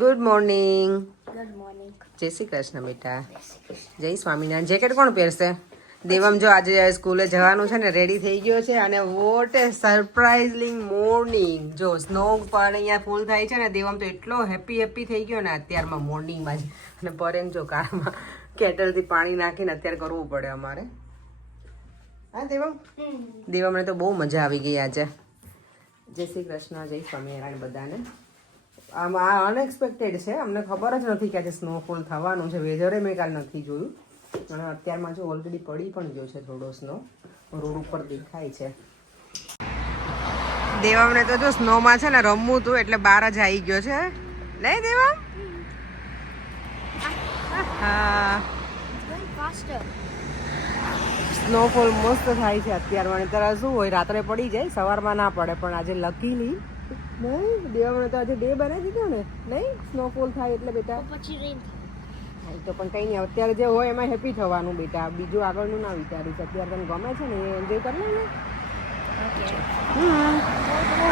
Good morning. Good morning. જય શ્રી કૃષ્ણ બેટા. જય સ્વામિનારાયણ. જેકેટ કોણ પહેરશે? દેવમ જો આજે સ્કૂલે જવાનું છે ને, રેડી થઈ ગયો છે. અને વોટ એ સરપ્રાઇઝિંગ મોર્નિંગ. જો સ્નો પણ અહીંયા ફૂલ થાય છે ને, દેવમ તો એટલો હેપી થઈ ગયો ને અત્યારમાં મોર્નિંગમાં જ. અને પરેન જો કારમાં કેટલથી પાણી નાખીને અત્યારે કરવું પડે અમારે. હા દેવમ, દેવમને તો બહુ મજા આવી ગઈ આજે. જય શ્રી કૃષ્ણ, જય સ્વામિનારાયણ બધાને. આમ આ અનએક્સપેક્ટેડ છે, અમને ખબર જ નથી કે આજે સ્નોફોલ થવાનું છે. વેધરે મેં કાલ નથી જોયું. અને અત્યારમાં જો ઓલરેડી પડી પણ ગયો છે થોડો સ્નો, રોડ ઉપર દેખાય છે. દેવામને તો જો સ્નોમાં છે ને રમવું હતું એટલે બહાર જ આવી ગયો છે. નહીં દેવા? હા, સ્નોફોલ મસ્ત થાય છે અત્યારમાં. ત્યારે શું હોય, રાત્રે પડી જાય, સવારમાં ના પડે. પણ આજે લકીલી નહીં, દેવાને તો આજે ડે બનાવી દીધો ને, નહીં સ્નોફોલ થાય એટલે બેટા. પછી રેન તો પણ કંઈ નહીં, અત્યારે જે હોય એમાં હેપી થવાનું બેટા. બીજું આગળનું ના વિચારીશ. અત્યારે તને ગમે છે ને એ એન્જોય કરી લે ને.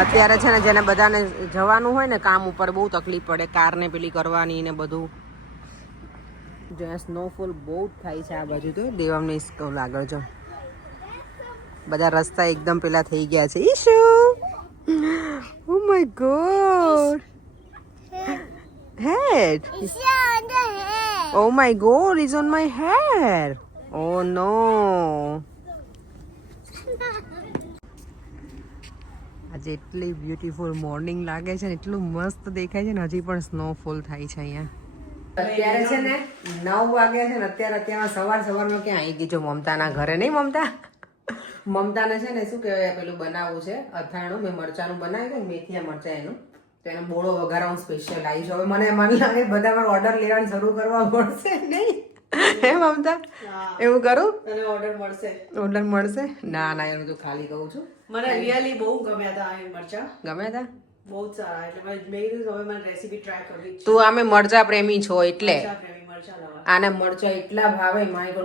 અત્યારે છે ને જેને બધાને જવાનું હોય ને કામ ઉપર, બહુ તકલીફ પડે કારને પેલી કરવાની ને બધું. જ્યાં સ્નોફોલ બહુ જ થાય છે આ બાજુ. તો દેવામને સ્કૂલ આગળ જો બધા રસ્તા એકદમ પેલા થઈ ગયા છે. ઈશુ, oh my god, head, oh my god, it's on my hair, oh no. આજે એટલી બ્યુટીફુલ મોર્નિંગ લાગે છે ને, એટલું મસ્ત દેખાય છે ને. હજી પણ સ્નોફોલ થાય છે અહીંયા. અત્યારે છે ને 9 વાગ્યા છે ને. અત્યારમાં સવારમાં ક્યાં આવી ગઈ જો મમતાના ઘરે. નહીં મમતા? મમતાને છે ને શું કહેવાય, પેલું બનાવવું છે અથાણું. મેં મરચાનું બનાવ્યું ને, મેથીયા મરચા એનું. તો એનો બોળો વઘારવા હું સ્પેશિયલ આવી છું. હવે મને લાગે બધા મારો ઓર્ડર લેવાનું શરૂ કરવા પડશે. નહીં હે મમતા? એવું કરું? તને ઓર્ડર મળશે. ઓર્ડર મળશે? ના એનું તો ખાલી કહું છું. મને રિયલી બહુ ગમ્યા હતા આ મરચા. ગમ્યા હતા? બહુ જ સારા. એટલે મેં કીધું હવે મને રેસીપી ટ્રાય કરવી છે. તું આમે મરચા પ્રેમી છો એટલે મરચા લાવવા. આને મરચા એટલા ભાવે.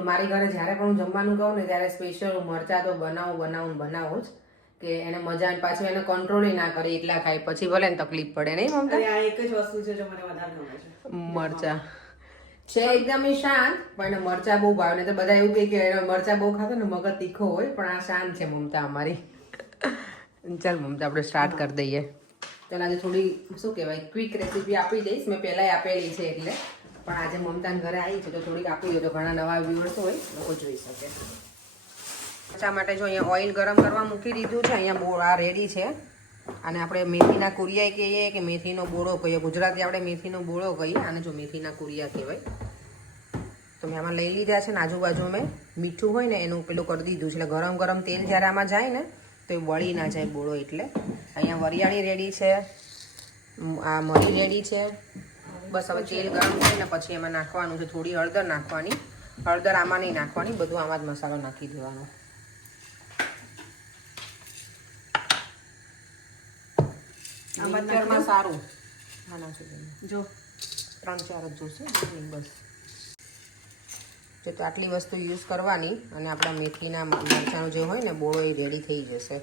મારી ઘરે જ્યારે પણ હું જમવાનું કહું ને ત્યારે સ્પેશિયલ હું મરચા તો બનાવું જ, કે એને મજા આવે. પાછું એને કંટ્રોલ ના કરે એટલા ખાય. પછી ભલે ને તકલીફ પડે. નહીં મમતા? અને આ એક જ વસ્તુ છે જો મને વધારે ગમે છે. મરચા છે એકદમ શાંત, પણ મરચા બહુ ભાવે. ને તો બધા એવું કહે કે મરચા બહુ ખાતો ને મગજ તીખો હોય, પણ આ શાંત છે મમતા અમારી. ચાલ મમતા આપણે સ્ટાર્ટ કરી દઈએ. ચાલ આજે થોડી શું કહેવાય ક્વિક રેસીપી આપી દઈશ. મેં પહેલાંય આપેલી છે એટલે, પણ આજે મમતાના ઘરે આવી છે તો થોડીક આપી દો, તો ઘણા નવા વ્યુઅર્સ હોય લોકો જોઈ શકે. મરચા માટે જો અહીંયા ઓઇલ ગરમ કરવા મૂકી દીધું છે. અહીંયા આ રેડી છે. અને આપણે મેથીના કુરિયા કહીએ કે મેથીનો બોળો કહીએ. ગુજરાતી આપણે મેથીનો બોળો કહીએ. આને જો મેથીના કુરિયા કહેવાય. તો મેં આમાં લઈ લીધા છે ને આજુબાજુ મેં મીઠું હોય ને એનું પેલું કરી દીધું છે. એટલે ગરમ તેલ જ્યારે આમાં જાય ને તો એ વળી ના જાય બોળો. એટલે અહીંયા વરિયાળી રેડી છે, આ મરી રેડી છે. બસ હવે તેલ ગરમ થાય ને પછી એમાં નાખવાનું છે થોડી હળદર નાખવાની. હળદર આમાં નહીં નાખવાની, બધું આમાં જ મસાલો નાખી દેવાનો. આમાં સારું જો 3-4 જ જોશે બસ. જો તો આટલી વસ્તુ યુઝ કરવાની. અને આપણા મેથીના મરચાંનો જે હોય ને બોળો એ રેડી થઈ જશે.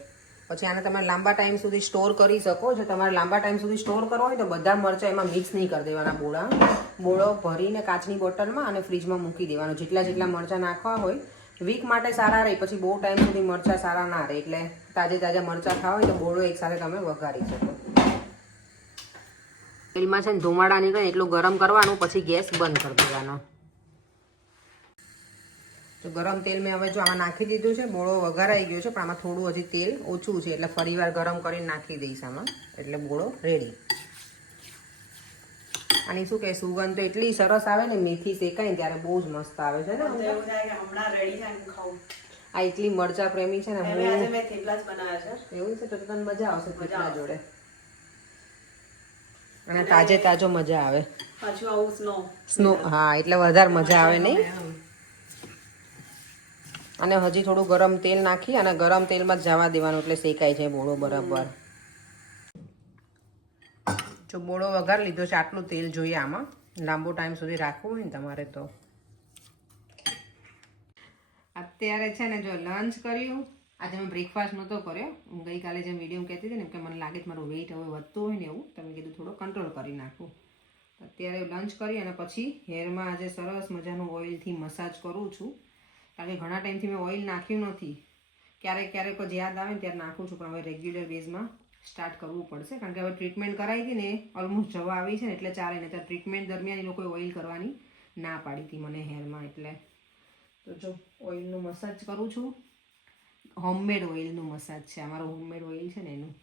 પછી આને તમે લાંબા ટાઈમ સુધી સ્ટોર કરી શકો. જો તમારે લાંબા ટાઈમ સુધી સ્ટોર કરવો હોય તો બધા મરચાં એમાં મિક્સ નહીં કરી દેવાના. બોળો ભરીને કાચની બોટલમાં અને ફ્રીજમાં મૂકી દેવાનું. જેટલા મરચાં નાખવા હોય વીક માટે સારા રહે. પછી બહુ ટાઈમ સુધી મરચાં સારા ના રહે. એટલે તાજા મરચાં ખાવા હોય તો બોળો એકસાથે તમે વઘારી શકો. તેલમાં છે ને ધુમાડા નીકળે એટલું ગરમ કરવાનું, પછી ગેસ બંધ કરી દેવાનો. તો ગરમ તેલ મેં હવે જો આમાં નાખી દીધું છે. બોળો વઘારાઈ ગયો છે, પણ આમાં થોડું હજી તેલ ઓછું છે. એટલે ફરીવાર ગરમ કરીને નાખી દઈશ આમાં. એટલે બોળો રેડી. આની શું કહે સુગંધ તો એટલી સરસ આવે ને, મેથી શેકાય ત્યારે બહુ જ મસ્ત આવે છે ને. એવું થાય કે હમણાં રેડી થાય ને ખાવું. આ એટલી મરચા પ્રેમી છે ને. આજે મેં થેપલા જ બનાવ્યા છે. એવું છે? તો તને મજા આવશે થેપલા જોડે. અને તાજો મજા આવે. પાછું આવું સ્નો હા, એટલે વધારે મજા આવે નહીં. અને હજી થોડું ગરમ તેલ નાખી અને ગરમ તેલમાં જ જવા દેવાનું, એટલે શેકાય છે બોળો બરાબર. જો બોળો વઘાર લીધો છે, આટલું તેલ જોઈએ આમાં. લાંબો ટાઈમ સુધી રાખવું હોય ને તમારે તો. અત્યારે છે ને જો લંચ કર્યું. આજે મેં બ્રેકફાસ્ટ નહોતો કર્યો. હું ગઈકાલે જેમ વિડીયો કહેતી હતી ને કે મને લાગે છે મારું વેઇટ હવે વધતું હોય ને એવું, તો મેં કીધું થોડો કંટ્રોલ કરી નાખું. અત્યારે લંચ કરી અને પછી હેરમાં આજે સરસ મજાનું ઓઇલથી મસાજ કરું છું, કારણ કે ઘણા ટાઈમથી મેં ઓઇલ નાખ્યું નથી. ક્યારેક જ યાદ આવે ને ત્યારે નાખું છું, પણ હવે રેગ્યુલર બેઝમાં સ્ટાર્ટ કરવું પડશે, કારણ કે હવે ટ્રીટમેન્ટ કરાવી હતી ને ઓલમોસ્ટ જવા આવી છે ને એટલે ચાલે ને. ત્યારે ટ્રીટમેન્ટ દરમિયાન એ લોકોએ ઓઇલ કરવાની ના પાડી હતી મને હેરમાં, એટલે તો જો ઓઇલનું મસાજ કરું છું. હોમમેડ ઓઇલનું મસાજ છે, અમારો હોમમેડ ઓઇલ છે ને એનું.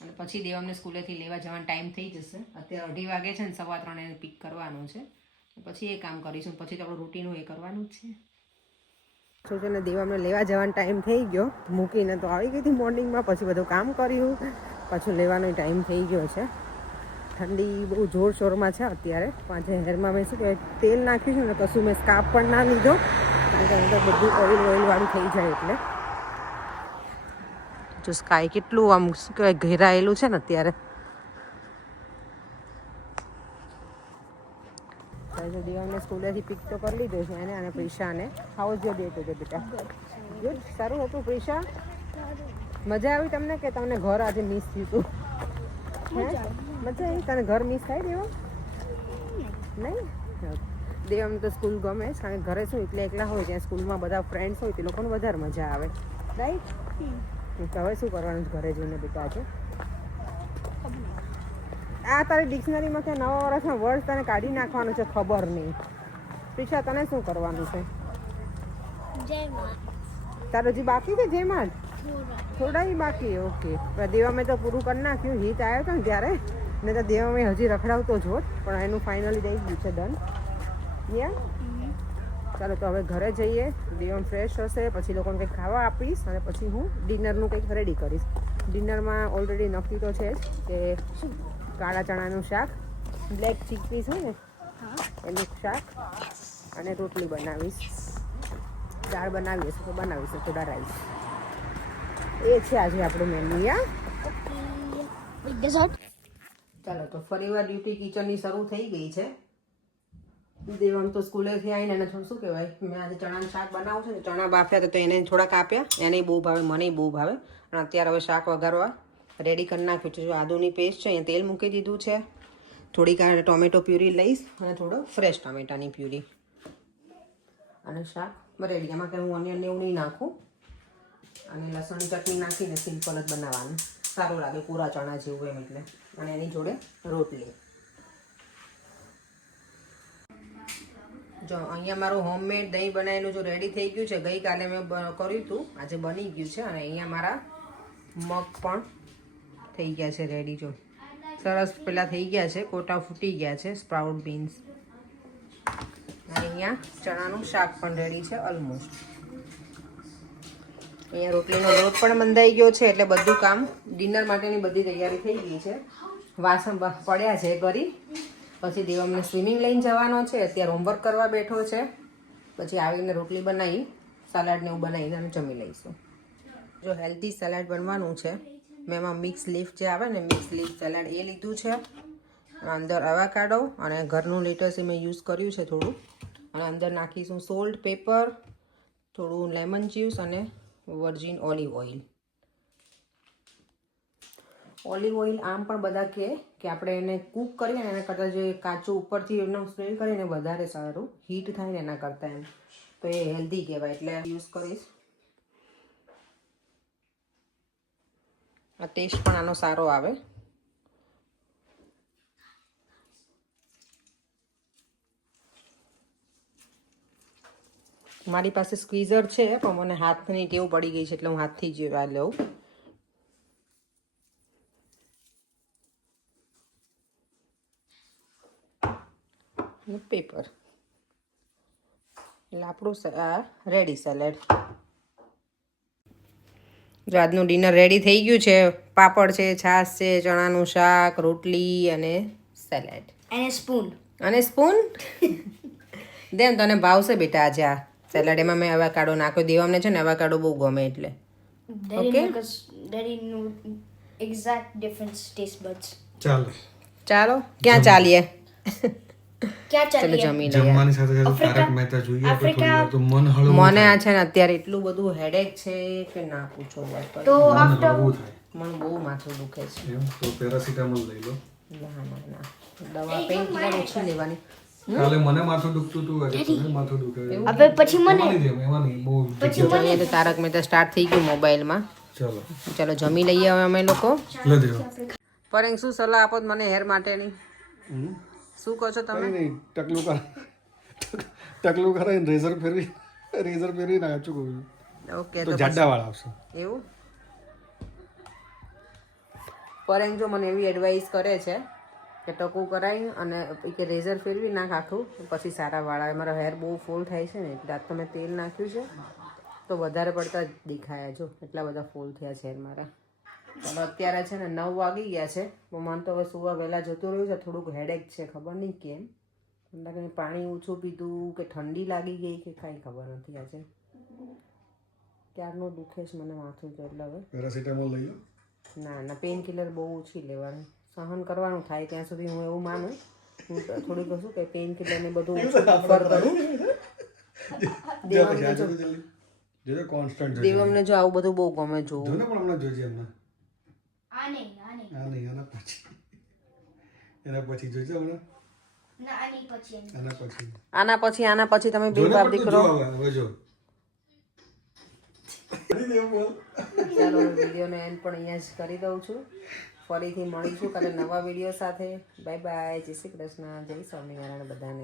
અને પછી દેવામને સ્કૂલેથી લેવા જવાનો ટાઈમ થઈ જશે. અત્યારે 2:30 વાગે છે ને, 3:15 એને પિક કરવાનો છે. પછી એ કામ કરીશું, પછી તો આપણું રૂટીનું એ કરવાનું જ છે. શું છે ને, દેવામને લેવા જવાનો ટાઈમ થઈ ગયો, મૂકીને તો આવી ગઈ હતી મોર્નિંગમાં. પછી બધું કામ કર્યું, પાછું લેવાનો ટાઈમ થઈ ગયો છે. ઠંડી બહુ જોરશોરમાં છે અત્યારે. પાંચે હેરમાં મેં શું કહેવાય તેલ નાખ્યું છે ને, કશું મેં સ્કાર્ફ પણ ના લીધો, કારણ કે અંદર બધું ઓઇલવાળું થઈ જાય એટલે. જો સ્કાય કેટલું આમ શું કહેવાય ઘેરાયેલું છે ને અત્યારે. દેવાને સ્કૂલેથી પિક તો કરી લીધો છે એને, અને પ્રિશાને હાઉ જો ડે તો બેટા ગુડ. સારું હતું પ્રિશા? મજા આવી તમને કે તમને ઘર આજે મિસ થયું હતું? મજા આવી? તને ઘર મિસ થાય દેવા? નહીં? દેવાને તો સ્કૂલ ગમે છે, કારણ કે ઘરે શું એકલા હોય, ત્યાં સ્કૂલમાં બધા ફ્રેન્ડ્સ હોય તે લોકોને વધારે મજા આવે, રાઈટ? હવે શું કરવાનું છે ઘરે જઈને બેટા આજે? આ તારી ડિક્શનરીમાં કે નવા વર્ષમાં વર્ડ તને કાઢી નાખવાનું છે, ખબર નહીં. પ્રિશા તને શું કરવાનું છે? તારો હજી બાકી છે જેમાં થોડા બાકી? ઓકે. દેવામાં તો પૂરું કરી નાખ્યું. હિટ આવ્યો હતો ને ત્યારે, ને તો દેવામાં હજી રખડાવતો જ હોત, પણ એનું ફાઇનલી થઈ ગયું છે ડન. યા ચાલો તો હવે ઘરે જઈએ. દેવમ ફ્રેશ હશે, પછી લોકોને કંઈક ખાવા આપીશ, અને પછી હું ડિનરનું કંઈક રેડી કરીશ. ડિનરમાં ઓલરેડી નક્કી તો છે જ કે કાળા ચણાનું શાક, બ્લેક ચીકપીસ હોય ને એનું શાક, અને રોટલી બનાવીશ. દાળ બનાવી હશે તો બનાવીશ, થોડા રાઈસ. એ છે આજે આપણું મેનુ. યા ચાલો તો ફરીવાર ડ્યુટી કિચનની શરૂ થઈ ગઈ છે. દેવામ તો સ્કૂલેથી આવીને એને થોડું શું કહેવાય, મેં આજે ચણાનું શાક બનાવું છે ને, ચણા બાફ્યા હતા તો એને થોડાક આપ્યા. એને બહુ ભાવે, મને બહુ ભાવે. અને અત્યારે હવે શાક વઘારવા રેડી કરી નાખ્યું છે. જો આદુની પેસ્ટ છે, અહીંયા તેલ મૂકી દીધું છે. થોડીક ટોમેટો પ્યુરી લઈશ, અને થોડો ફ્રેશ ટામેટાની પ્યુરી, અને શાક રેડી. એમાં કંઈ હું ઓનિયન એવું નહીં નાખું, અને લસણની ચટણી નાખીને સિમ્પલ જ બનાવવાનું, સારું લાગે પૂરા ચણા જેવું એમ એટલે. અને એની જોડે રોટલી. જો અહીંયા મારું હોમમેડ દહીં બનાવેલું જો રેડી થઈ ગયું છે. ગઈકાલે મેં કર્યું હતું, આજે બની ગયું છે. અને અહીંયા મારા મગ પણ થઈ ગયા છે રેડી. જો સરસ પેલા થઈ ગયા છે, કોટા ફૂટી ગયા છે, સ્પ્રાઉટ બીન્સ. અને અહીંયા ચણાનું શાક પણ રેડી છે ઓલમોસ્ટ. અહીંયા રોટલીનો લોટ પણ બંધાઈ ગયો છે, એટલે બધું કામ ડિનર માટેની બધી તૈયારી થઈ ગઈ છે. વાસણ પડ્યા છે કરી. પછી દેવમને સ્વિમિંગ લઈને જવાનો છે, અત્યારે હોમવર્ક કરવા બેઠો છે. પછી આવીને રોટલી બનાવી, સલાડ ને એવું બનાવીને અમે જમી લઈશું. જો હેલ્ધી સલાડ બનવાનું છે, મેં એમાં મિક્સ લીફ જે આવે ને, મિક્સ લીફ સલાડ એ લીધું છે. અંદર અવાકાડો અને ઘરનું લેટસ મેં યુઝ કર્યું છે થોડું. અને અંદર નાખીશું સોલ્ટ, પેપર, થોડું લેમન જ્યુસ અને virgin olive oil. Olive oil આમ પણ બધા કહે કે આપણે એને કૂક કરીએ ને એના કરતાં જે કાચું ઉપરથી એનો સ્પ્રેડ કરીને વધારે સારું હીટ થાય ને એના કરતાં એમ, તો એ હેલ્ધી કહેવાય, એટલે યુઝ કરીશ. આ ટેસ્ટ પણ આનો સારો આવે. મારી પાસે સ્ક્વીઝર છે, પણ મને હાથની ટેવ પડી ગઈ છે, એટલે હું હાથથી જ આ લઉં. પેપર એટલે આપણું આ રેડી સલાડ. જો આજનું ડિનર રેડી થઈ ગયું છે. પાપડ છે, છાશ છે, ચણાનું શાક, રોટલી અને સલાડ. અને સ્પૂન દેમ તને ભાવશે બેટા આજે આ સલાડ. એમાં મેં અવાકાડો નાખ્યો. દેવામને છે ને અવાકાડો બહુ ગમે એટલે. ઓકે ચાલો ક્યાં ચાલીએ? ચલો જમી લઈએ. મને આ છે ને અત્યારે એટલું બધું હેડેક છે કે ના પૂછો. મને બહુ માથું દુખે છે. તો પેરાસિટામોલ લઈ લો. ના દવા પેઇન કિલર ઓછી લેવાની. કાલે મને માથું દુખતું હતું આજે તને માથું દુખે હવે પછી મને એમાં નહીં દે, એમાં નહીં બહુ જોઈએ તો તારક મહેતા સ્ટાર્ટ થઈ ગયું મોબાઈલમાં. ચાલો ચાલો જમી લઈએ હવે અમે લોકો. લે દેવો પરેંગ શું સલાહ આપો મને હેર માટેની? શું કહો છો તમે? નહીં ટકલું કરાવીને રેઝર ફેરવી નાખું કહું ઓકે તો જાડા વાળ આવશે. એવું પરેંગ જો મને એવી એડવાઇસ કરે છે કે ટકું કરાવી અને કે રેઝર ફેરવી નાખ આખું પછી સારા વાળ આવે. મારો હેર બહુ ફોલ થાય છે ને એટલે આજ તો મેં તેલ નાખ્યું છે તો વધારે પડતા જ દેખાયા જો એટલા બધા ફોલ થયા છે હેર મારા. ચાલો અત્યારે છે ને 9 વાગી ગયા છે. મને તો હવે સુવા વહેલા જતું રહ્યું છે. થોડુંક હેડેક છે ખબર નહીં કેમ. કંઈ પાણી ઓછું પીધું કે ઠંડી લાગી ગઈ કે કાંઈ ખબર નથી. આજે ક્યારનું દુખે છે મને માથું તો એટલે હવે પેરાસિટામોલ લઈ લો. ના પેઇન કિલર બહુ ઓછી લેવાની. સહન કરવાનું થાય ત્યાં સુધી હું એવું માનું. હું થોડીક શું કે પેઇન કિલર ને બધું પ્રિફર કરું. જોજો કોન્સ્ટન્ટ જોજો. દેવમને જો આવું બધું બહુ ગમે જોવું. જો ને પણ હમણાં જોજે એમને આ નહીં આના પછી જોજો હમણાં ના આની પછી આના પછી આના પછી તમે બે જો ને બાપ પણ તું દીકરો જો હવે જો ચાલો વિડીયોનો એન્ડ પણ અહીંયા જ કરી દઉં છું. ફરીથી મળીશું કાલે નવા વિડીયો સાથે. Bye bye. જય શ્રી કૃષ્ણ. જય સ્વામિનારાયણ બધાને.